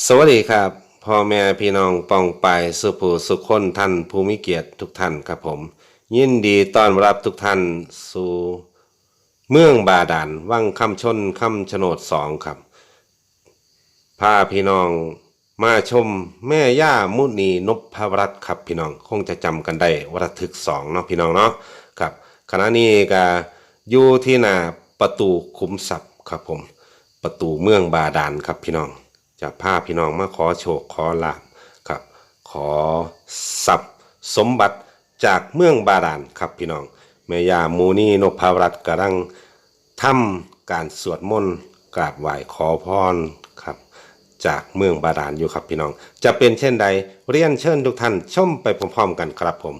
สวัสดีครับพ่อแม่พี่น้องปองไปสุภูสุขคนท่านภูมิเกียรติทุกท่านครับผม ยินดีต้อนรับทุกท่านสู่เมืองบาดาลวังคำชนคำชะโนดสองครับพาพี่น้องมาชมแม่ย่ามุนีนพรัตน์ครับพี่น้องคงจะจำกันได้วรทึกสองเนาะพี่น้องเนาะครับขณะนี้ก็อยู่ที่หน้าประตูขุมทรัพย์ครับผม ประตูเมืองบาดาลครับพี่น้อง จะพาพี่น้องมาขอโชคขอลาบครับ ขอทรัพย์สมบัติจากเมืองบาดาลครับพี่น้องแม่ยามูนีนพรัตกำลังทำการสวดมนต์กราบไหว้ขอพรครับ จากเมืองบาดาลอยู่ครับพี่น้อง จะเป็นเช่นใดเรียนเชิญทุกท่านชมไปพร้อมๆกันครับผม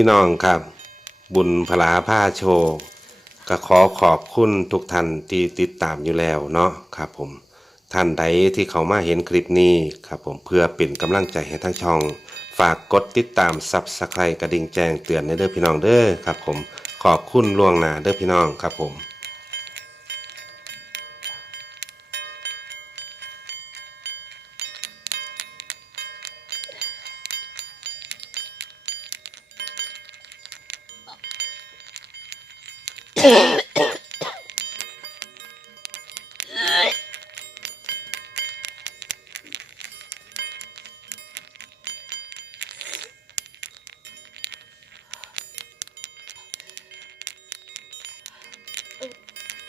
พี่น้องครับ บุญพลาผ้าโชคก็ขอขอบคุณทุกท่านที่ติดตามอยู่แล้วเนาะครับผมท่านใดที่เขามาเห็นคลิปนี้ครับผมเพื่อเป็นกำลังใจให้ทั้งช่อง ฝากกดติดตามซับสไครต์กระดิ่งแจ้งเตือนในเด้อพี่น้องเด้อครับผมขอบคุณล่วงหน้าเด้อพี่น้องครับผม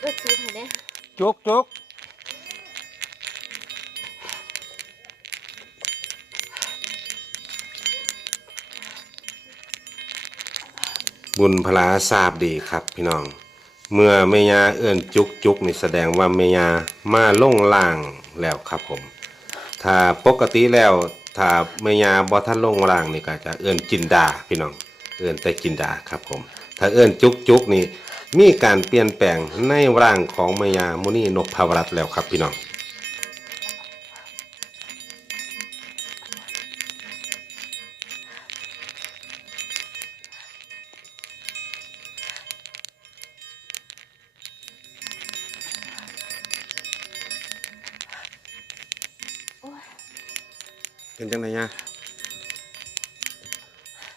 จุกจุกบุญพลาทราบดีครับพี่น้อง เมื่อเมยาเอื้อนจุกจุกนี่แสดงว่าเมยามาลงล่างแล้วครับผม ถ้าปกติแล้วถ้าเมยาบอท่านลงล่างนี่ก็จะเอื้อนจินดาพี่น้อง เอื้อนแต่จินดาครับผม ถ้าเอื้อนจุกจุกนี่ มีการเปลี่ยนแปลงในร่างของเมยามุนีนพภวรัตน์แล้วครับพี่น้องเป็นจังไงยะ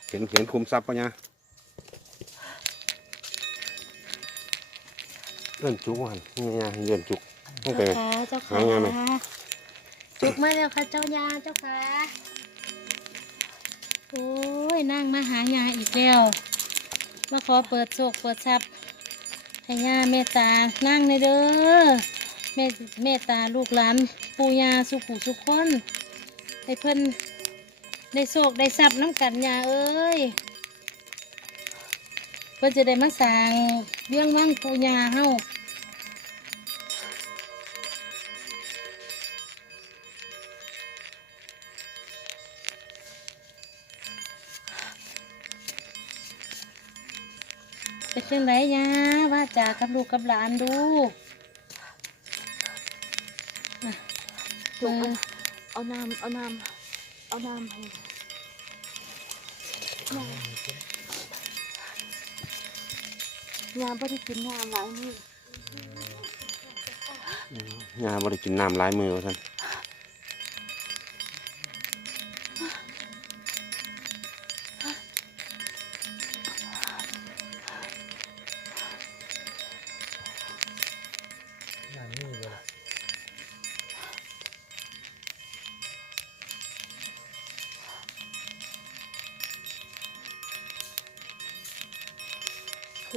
เห็นเห็นคุมทรัพย์ปะย เอื้อนจุกวันนี่ยะเอื้อนจุกโอเคเจ้าค่ะเอาไงไหม จุกมาแล้วค่ะเจ้ายาเจ้าค่ะ โอ้ยนั่งมาหายาอีกแล้ว มาขอเปิดโชคเปิดทรัพย์ให้ยาเมตตานั่งในเด้อเมตเมตตาลูกหลานปู่ยาสุขุสุขคนให้เพิ่นได้โชคได้ทรัพย์น้ำกันยาเอ้ย เพื่อจะได้มาสร้างเบี้ยงว่างปู่ยาเฮา เป็นจังไรยะว่าจากับลูกกับหลานดูอะจุกมือเอาน้ำเอาน้ำเอาน้ำให้ยามบ่ได้กินน้ำหลายมื้อยาบริกินน้ำหลายมือว่าท่าน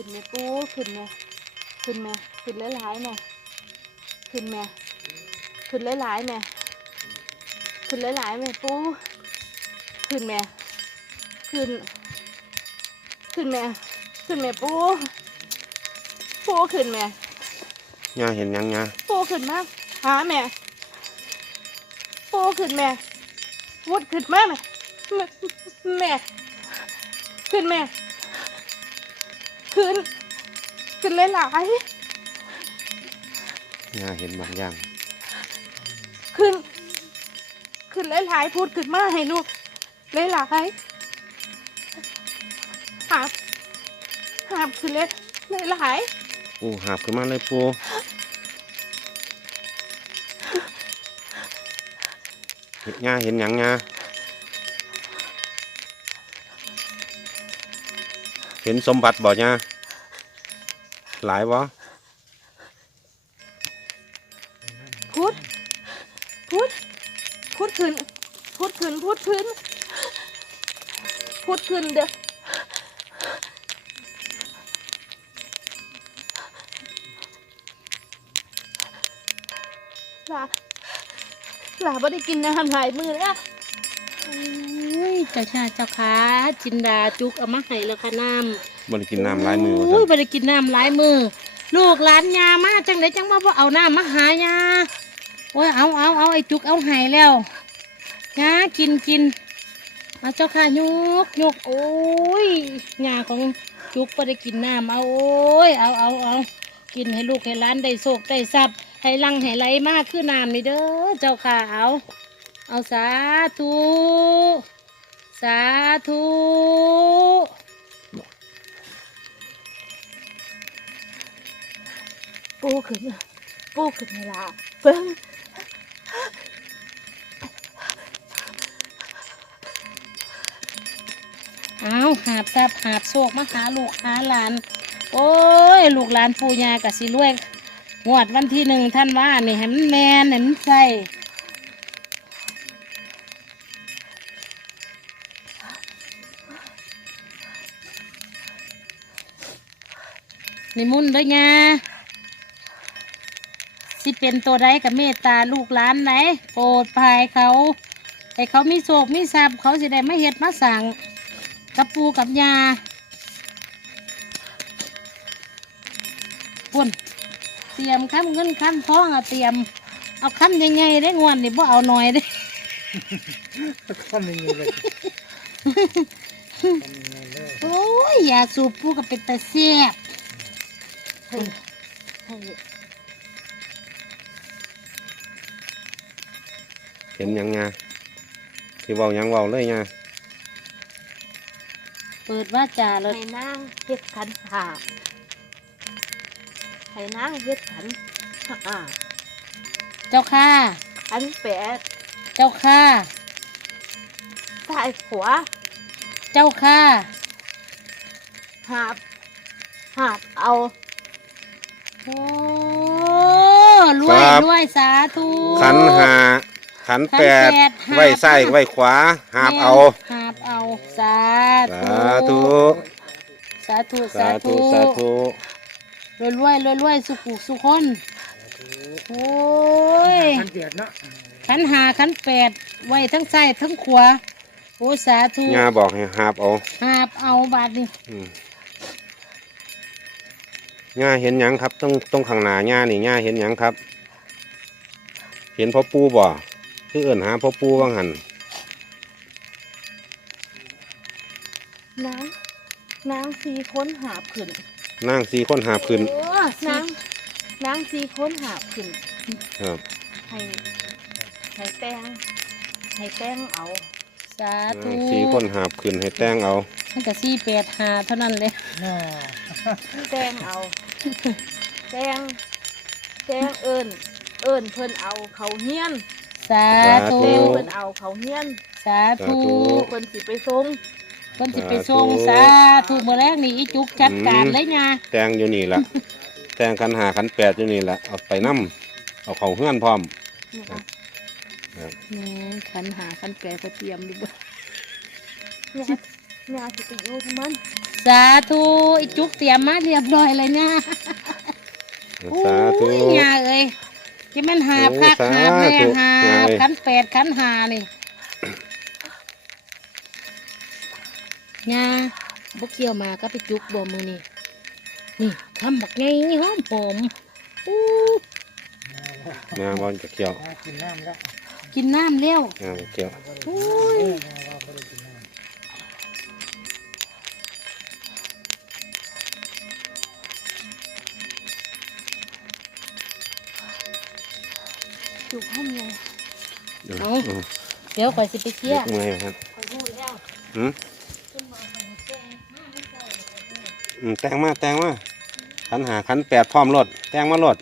ขึ้นแม่ปูขึ้นแม่ขึ้นแม่ขึ้นหลายๆแม่ขึ้นแม่ขึ้นหลายๆแม่ขึ้นหลายๆแม่ปูขึ้นแม่ขึ้น ขึ้นแม่ขึ้นแม่ปูปูขึ้นแม่ยาเห็นยังยาปูขึ้นมาหาแม่ปูขึ้นแม่วุดขึ้นมาแม่แม่แม่ขึ้นแม่ ขึ้น ขึ้นหลายยาเห็นบางอย่างๆขึ้น ขึ้นหลายๆพูดขึ้นมาให้ลูกหลายๆหาบหาบขึ้นเลยเลยหลายปูหาบขึ้นมาเลยปูเห็นงาเห็นหยังงา เห็นสมบัติบ่เนี่ยหลายวะพุดพุดพุดขึ้น พุดขึ้น พุดขึ้น พุดขึ้นเด้อหลาหลาบ่ได้กินน้ำหลายมือแล้ว อ้ยเจ้าชาเจ้าขาจินดาจุกเอามาให้แล้วค่ะน้ำบ่ได้กินน้ำหลายมือว่าโอ้ซั่ยนบ่ได้กินน้ำหลายมือลูกหลานยามาจังไดจังว่าบ่เอาน้ำมาหายาโอ้ยเอาเอาเอาไอ้จุกเอาให้แล้วยากินกินเอาเจ้าค่ะยกยกโอ้ยยาของจุกบ่ได้กินน้ำเอาโอ้ยเอาเอาเอากินให้ลูกให้หลานได้โชคได้ทรัพย์ให้ลังให้ไหลมากคือน้ำนี่เด้อเจ้าค่ะเอา เอาสาธุ สาธุปูขึ้นปูขึ้นเวลาเพิ่งเอาหาบทรัพย์หาบโชคมาหาลูกหาหลาน โอ้ย ลูกหลานปู่ย่ากะสิรวยงวดวันที่หนึ่งท่านว่านี่ให้มันแมนให้มันใส่ นิมุนต์ด้วยยาสิเป็นตัวใดกับเมตตาลูกหลานไหนโปรดภายเขาให้เขามีโศกมีทรัพย์เขาสิได้ไม่เฮ็ดมาสั่งกับปูกับยาปุ่นเตรียมคำเงินคำทองอะเตรียม เอาคำยังไงได้งวนนี่บ่เอาหน่อยเด้ข้อมือเลยข้อมือเลยโอ้ยยาสูบปูกับเป็นตาเสียบ ให้ให้เห็นหยังงาที่เว้าหยังเว้าเลยงาเปิดว่าจ่าเลยให้นางเฮ็ดขันหาให้นางเฮ็ดขันหาเจ้าค่ะ ขันแปดเจ้าค่ะซ้ายขวาเจ้าค่ะหาบหาบเอา โอ้รวยรวยสาธุขันหาขันขันแปดแปดหาบไว้ซ้ายไว้ขวาหาบเอาหาบเอาสาสาธุ ธุสาธุสาธุสาธุรวยรวยรวยรวยสุขุสุขคนโอ้ยมันเดือดเนาะขันหาขันแปดไว้ทั้งซ้ายทั้งขวาโอ้สาธุงาบอกให้หาบเอาหาบเอาบาทนี่อืม ง่าเห็นหยังครับต้องต้องข้างหน้าง่านี่ง่าเห็นหยังครับ เห็นพ่อปูบ่คือเอิ่นหาพ่อปูว่างหันนางนางสีค้นหาบขึ้นนั่งสีคนหาพื้นโอ้นางนางสีค้นหาบขึ้นครับให้ให้แป้งให้แป้งเอาสาธุนั่งสีคนหาพื้นให้แต่งเอา มันก็สี่แปดหาเท่านั้นเลยน่าแป้งเอา แป้งแป้งเอิญเอิญเพิ่นเอาเขาเฮียนสาธุแป้งเพิ่นเอาเขาเฮียนสาธุเพิ่นสิไปส่งเพิ่นสิไปส่งสาธุเมื่อแรกนี่อีจุกจัดการเลยไงแต่งอยู่นี่ละแต่งคันหาคันแปดอยู่นี่ละเอาไปนํเอาเขาเฮือนพร้อมนะคะแหม่ขันหาขันแปดก็เตรียมดูบ่ ยาญาสิไปอยู่ทำมันสาธุอีจุกเตรียมมาเรียบร้อยเลยเนี่ยสาธุโอ้ยยาเอ้ยที่มันหาบโอ้คักสาหาบแม่ธุหาย่าบเอ้ยขันแปดขันหานี่ยาบุกเกี่ยวมาก็ไปจุกบ่มือนี่นี่ทำบักไงหอมหอมอู้งาบอลกับเกี่ยวน่ากินน้ำแล้วกินน้ำเร็วงากับเกี่ยวอุ้ย เอาเดี๋ยวก่อนสิไปเชี่ยเด็กไงครับคอยพูดแล้วหืมขึ้นมาไปอืมแต่งมาแต่งมาขันหาขันแปดพร้อมรถแต่งมารถ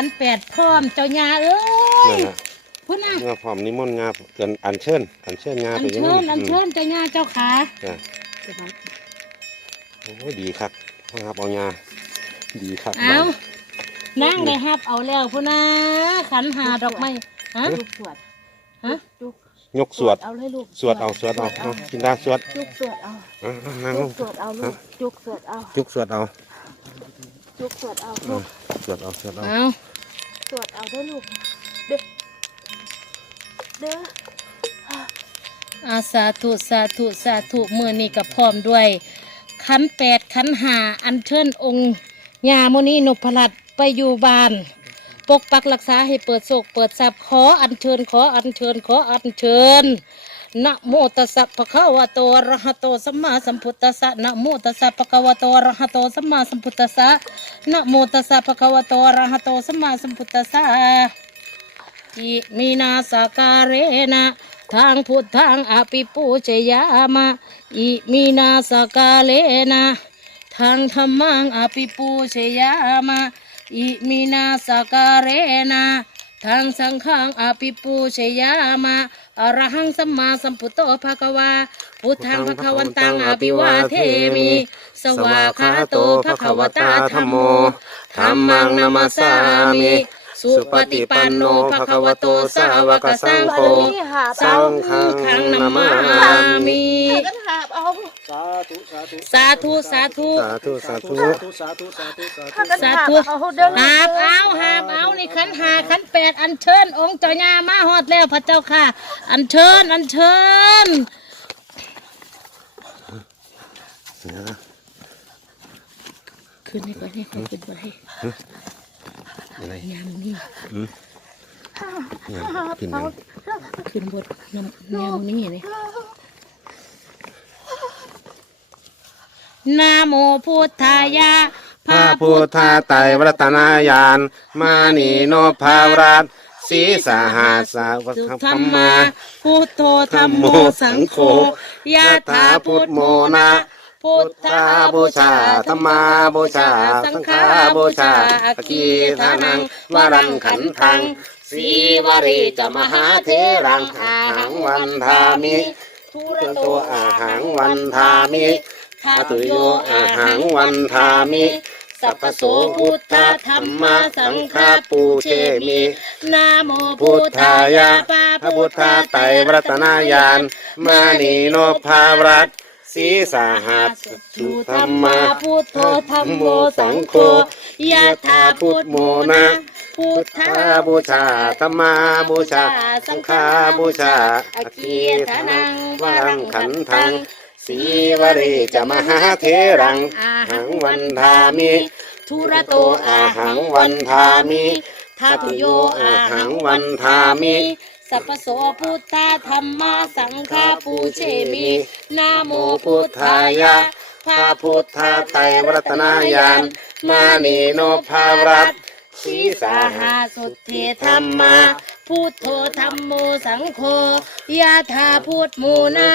ขันหาขันแปดพร้อมเจ้ายาเอ้ยนั่นน่ะพุ่นน่ะเมื่อพร้อมนิมนต์งาเกินอันเชิญอันเชิญงาอันไปยังเชิไงญอันเชิญเจ้ายาเจ้าขาจ้ะโอ้ยดีครับครับเอางาดีครับเอานั่งเลยครับเอาแล้วพุ่นน่ะขันหาดอกไม้ฮะลูกสวดฮะลูกยกสวดเอาเลยลูกสวดเอาสวดเอาเอากินได้สวดจุกสวดเอาเอาเอานั่งลจุงกสวดเอาลูกจุกสวดเอาจุกสวดเอาจุกสวดเอาลูกสวดเอาสวดเอาเอา สวดเอาเด้อลูก เด้อเด้ออาสาธุสาธุสาธุมือนี้กับพร้อมด้วย ขันแปดขันหาอันเชิญองค์ยาโมนีนพลัดไปอยู่บ้าน ปกปักรักษาให้เปิดโศกเปิดทรัพย์ขออันเชิญขออันเชิญขออันเชิญ นะโมตัสสะภะคะวะโตอะระหะโตสัมมาสัมพุทธัสสะนะโมตัสสะภะคะวะโตอะระหะโตสัมมาสัมพุทธัสสะนะโมตัสสะภะคะวะโตอะระหะโตสัมมาสัมพุทธัสสะอิมินาสการเรนะทางพุทธังอภิปูชยามะอิมินาสกาเลนะทางธรรมังอภิปูชยามะอิมินาสการเรนะทางสังฆังอภิปูชยามะ อรหังสัมมาสัมพุทโธภะคะวา พุทธังภะคะวันตังอภิวาเทมิ สวาคาโตภะคะวตาธัมโมธัมมังนามาสามิ สุปฏิปันโนภะคะวะโตสาวกสังโฆสังฆังนามามิ กันหาบเอา สาธุสาธุสาธุสาธุ สาธุสาธุสาธุสาธุสาธุสาธุถ้ากันสาหาบธุเอาเด้อหาบเอาหาบเอานี่ขันหาขันแปดอันเชิญองค์เจ้าย่ามาฮอดแล้วพระเจ้าค่ะ อันเชิญอันเชิญขึ้นให้ก่อนให้เขาขึ้นไปให้อะไรยามนี่เนี่ยขึ้นยังขึ้นบทน้ำยามนี่เลย นะโมพุทธายะพระพุทธาไตรวรัตนายาน มานีโนภารัตสีสาหาสาวกสุธรรมาพุทโธธรรมโมสังโฆยะถาพุทโมนะพุทธาบูชาธรรมาบูชา สังฆาบูชาอาคีทานังวรังขันทังสีวรีจะมหาเทรังอาหังวันทามิทุระโตอาหังวันทามิ ทาตุโยอาหังวันทามิสัพพโสพุทธธรรมสังฆาปูเชมินะโมพุทธาธายะพระพุทธาไตรรัตนายานมานีโนภารัตสีสาหัสสุธรรมาพุทโธธรรมโมสังโฆยะถาพุทโมนะพุทธาบูชาธรรมาบูชา สังฆาบูชาอาคีคีทานังวรังขันนทัง สีวรีจะมหาเทรังอาหังวันนทามิทุระโตอาหังวันนทามิทาตุโยอาหังวันทามิสัพพโสพุทธาธรรมาสังฆาปูเชมินะโมพุทธายะพระพุทธาไตรรัตนายานมานีโนภารัตสีสาหาสุทธิธรรมาพุทโธธรรมโมสังโฆยะถาพุทโมนะ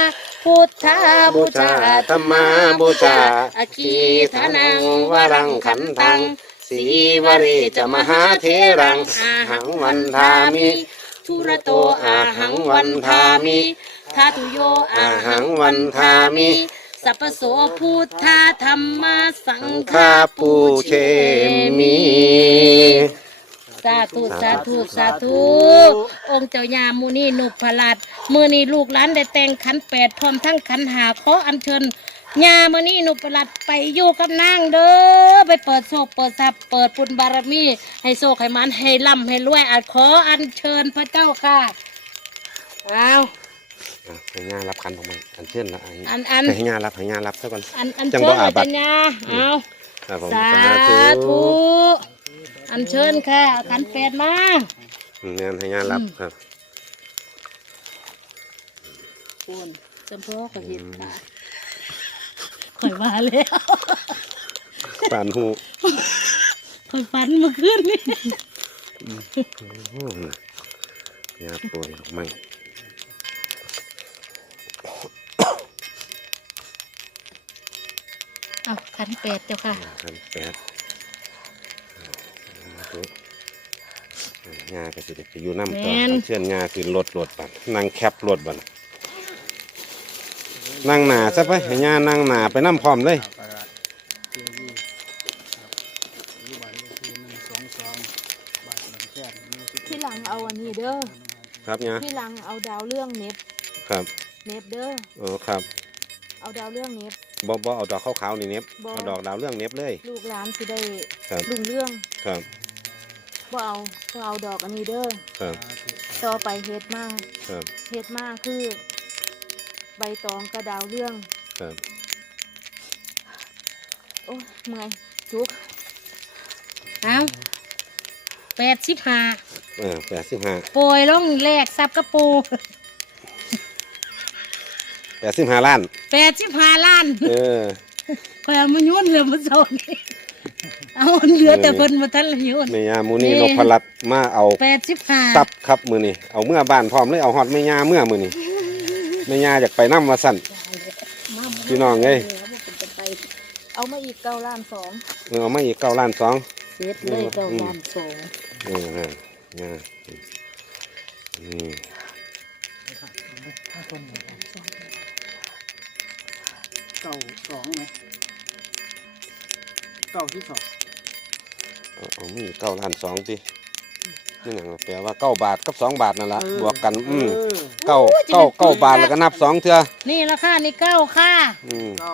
พุทธาบูบูชาชาธธรรรรมามาบูบูชาชาอาอาคีคีทาทานันังงววรัรังงขัขันนตัตังงสีสีววรีรีจะจะมมหาหาเทเทรัรังงอาหัหังงวัวันนทาทามิมิทุระโตอาหังวันทามิทาตุโยอาอาหัหังงวัวันนทาทามิมิสัพพโสพุทธาธรรมาสังฆาข้าปูปูเชเชมิมิ สาธุสาธุสาธุองค์เจ้าย่ามูนีนุพลัดมือนี้ลูกหลานได้แต่งขันแปดพร้อมทั้งขันหาขออัญเชิญย่ามือนี้นุพลัดไปอยู่กับนางเด้อไปเปิดโชคเปิดทรัพย์เปิดปุญบารมี ให้โชคให้มันให้ร่ำให้รวยอาจขออัญเชิญพระเจ้าค่ะเอาอะให้ย่ารับคันของมันอันเชิญละอันอันให้ย่ารับให้ย่ารับซะก่อนอันอันจังเชิบ่ญอาอาบัจาติรย์ยาเอาครับผมสาธุ อันเชิญค่ะเอาขันแปดมาอืมเนี่ยให้ย่ารับครับปูนจำพาะก็เห็นค่ะข่อยว่าแล้วปานหูข่อยฝันเมื่อคืนนี่โอ้โหย่าป่วยไม่เอาขันแปดเจ้าค่ะคันแปดดู งาก็สิได้ไปอยู่น้ำต่อแม่น เชื่อนงาคือรถรถบันนั่งแคปรถบันนั่งหนาซะไปให้งานั่งหนาไปน้ำพร้อมเลย ประหลาดเจดีย์ครับอายุบ้านเลขที่หนึ่งสองสองบ้านหลังแค่หมู่สิบที่หลังเอาอันนี้เด้อครับงาที่หลังเอาดาวเรื่องเน็บครับเน็บเด้อโอ้ครับเอาดาวเรื่องเน็บบ่บ่เอาดอกขาวๆนี่เน็บบ่ เอาดอกดาวเรื่องเน็บเลย ลูกหลานสิได้ครับ ลุงเรื่องครับ บ่เอาบ่เอาดอกอันนี้เด้อครับต่อไปเฮ็ดมาครับเฮ็ดมาคือ ใบตองกระดาวเรื่องครับโอ้ยเมื่อยจุกเอาแปดสิบห้าเออแปดสิบห้าโปรยลงแลกซับกระปูแปดสิบห้าล้านแปดสิบห้าล้าน เออข่อยเอามาโยุ่นเหลือมาโซนี่ เอาเหลือแต่เพิ่นมาทันละโยุ่นแม่ยามูนี่นี่นพรัตน์มาเอาแปดสิบห้าตับครับมือนี่เอาเมื่อบ้านพร้อมเลยเอาฮอดแม่ยาเมื่อมือนี่แม่ยาอยากไปน้ำมาสั่นพี่น้องเอ้ยเอามาอีกเก้าล้านสองเออเอามาอีกเก้าล้านสองเสร็จเลยเก้าล้านสองเออฮะเนี่ยนี่เก้าสองไหมเก้าที่สอง เอาเอามีเก้าล้านสองสินี่หยังแปลว่าเก้าบาทกับสองบาทนั่นละบวกกัน อืมเออเก้าเก้าเก้าบาทแล้วก็นับสองเทื่อนี่ราคานี่เก้าค่ะอืมเก้า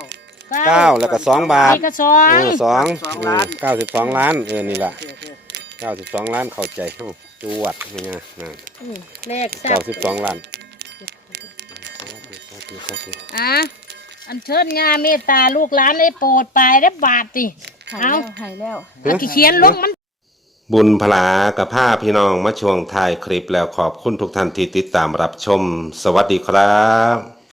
เก้าแล้วก็สองบาทนี่ก็สองเออสองสองล้าน เก้าสิบสองล้านเออนี่แหละโอเคโอเคเก้าสิบสองล้านเข้าใจเฮ้าจวดนี่ไงนะแลกซัเก้าบสิบสองล้านอะอันเชิญงาเมตตาลูกหลานได้โปรดไปได้บาทดิ หายเอาแล้วหายแล้วเอาเขียนลงมัน บุญพลากับผ้าพี่น้องมาช่วงท้ายคลิปแล้วขอบคุณทุกท่านที่ติดตามรับชม สวัสดีครับ